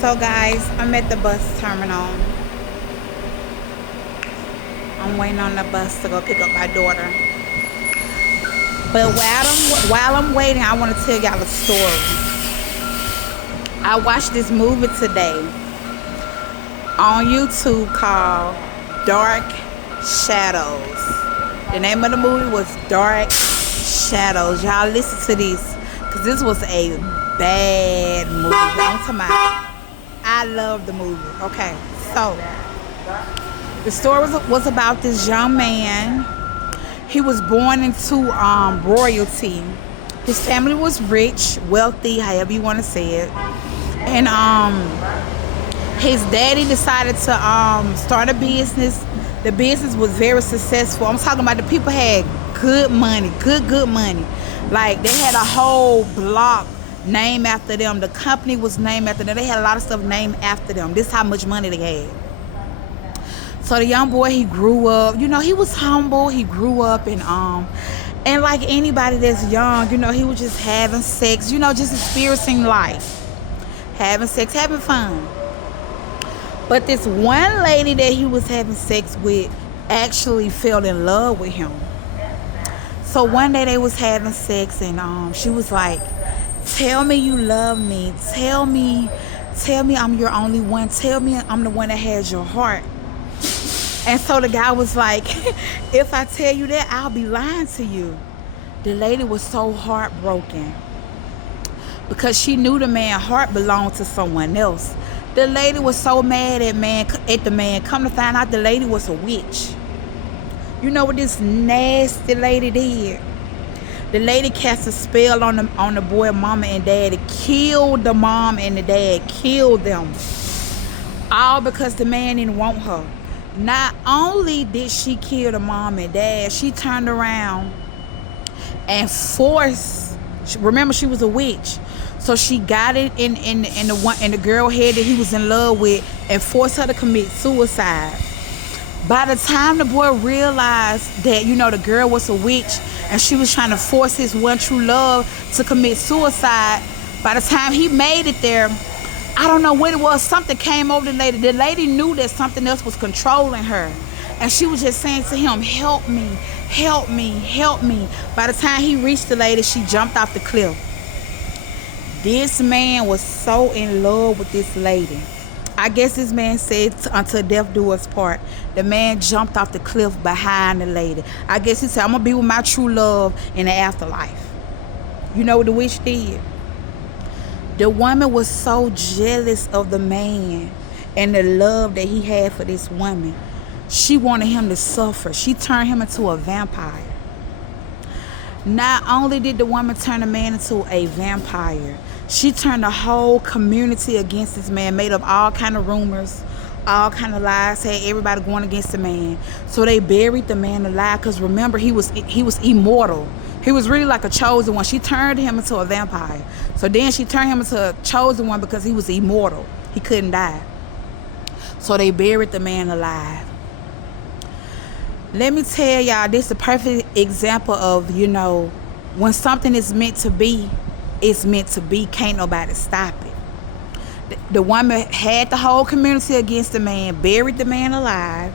So guys, I'm at the bus terminal. I'm waiting on the bus to go pick up my daughter. But while I'm waiting, I want to tell y'all a story. I watched this movie today on YouTube called Dark Shadows. The name of the movie was Dark Shadows. Y'all listen to this, because this was a bad movie. I'm talking about, I love the movie. Okay, so the story was about this young man. He was born into royalty. His family was rich, wealthy, however you want to say it. And his daddy decided to start a business. The business was very successful. I'm talking about the people had good money, good money. Like, they had a whole block named after them. The company was named after them. They had a lot of stuff named after them. This is how much money they had. So the young boy, he grew up, he was humble. He grew up and like anybody that's young, he was just having sex, just experiencing life. Having sex, having fun. But this one lady that he was having sex with actually fell in love with him. So one day they was having sex and she was like, tell me you love me. Tell me I'm your only one. Tell me I'm the one that has your heart. And so the guy was like, if I tell you that, I'll be lying to you. The lady was so heartbroken because she knew the man's heart belonged to someone else. The lady was so mad at the man. Come to find out, the lady was a witch. You know what this nasty lady did? The lady cast a spell on the boy, mama and daddy, killed the mom and the dad, killed them. All because the man didn't want her. Not only did she kill the mom and dad, she turned around and forced. Remember, she was a witch, so she got it in the girl head that he was in love with and forced her to commit suicide. By the time the boy realized that the girl was a witch and she was trying to force his one true love to commit suicide, by the time he made it there, I don't know what it was. Something came over the lady. The lady knew that something else was controlling her. And she was just saying to him, help me, help me, help me. By the time he reached the lady, she jumped off the cliff. This man was so in love with this lady. I guess this man said, until death do us part. The man jumped off the cliff behind the lady. I guess he said, I'm going to be with my true love in the afterlife. You know what the witch did? The woman was so jealous of the man and the love that he had for this woman. She wanted him to suffer. She turned him into a vampire. Not only did the woman turn the man into a vampire, she turned the whole community against this man, made up all kind of rumors, all kind of lies, had everybody going against the man. So they buried the man alive, because remember, he was immortal. He was really like a chosen one. She turned him into a vampire. So then she turned him into a chosen one because he was immortal. He couldn't die. So they buried the man alive. Let me tell y'all, this is a perfect example of, when something is meant to be, it's meant to be. Can't nobody stop it. The woman had the whole community against the man, buried the man alive.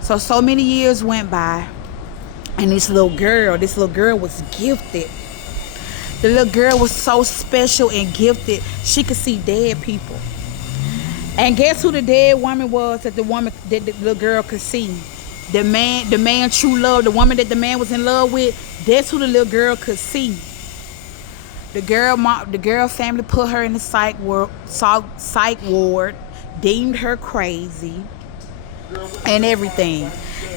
So many years went by. And this little girl was gifted. The little girl was so special and gifted, she could see dead people. And guess who the dead woman was that the little girl could see? The man true love, the woman that the man was in love with, that's who the little girl could see. The girl family put her in the psych ward, deemed her crazy, and everything.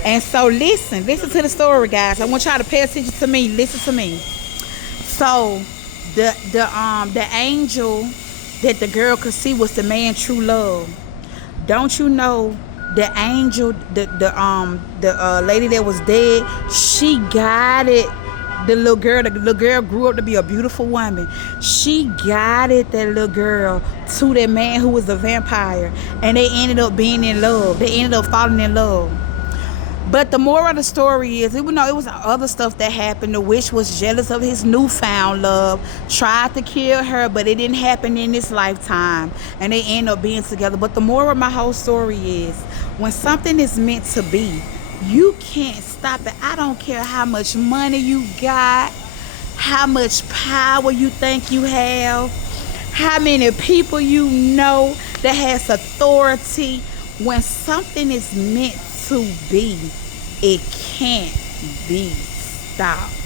And so listen to the story, guys. I want y'all to pay attention to me. Listen to me. So the angel that the girl could see was the man true love. Don't you know the angel, the lady that was dead, she guided the little girl. The little girl grew up to be a beautiful woman. She guided that little girl to that man who was a vampire, and they ended up being in love. They ended up falling in love. But the moral of the story is, even though it was other stuff that happened, the witch was jealous of his newfound love, tried to kill her, but it didn't happen in this lifetime, and they end up being together. But the moral of my whole story is, when something is meant to be, you can't stop it. I don't care how much money you got, how much power you think you have, how many people you know that has authority. When something is meant to be, it can't be stopped.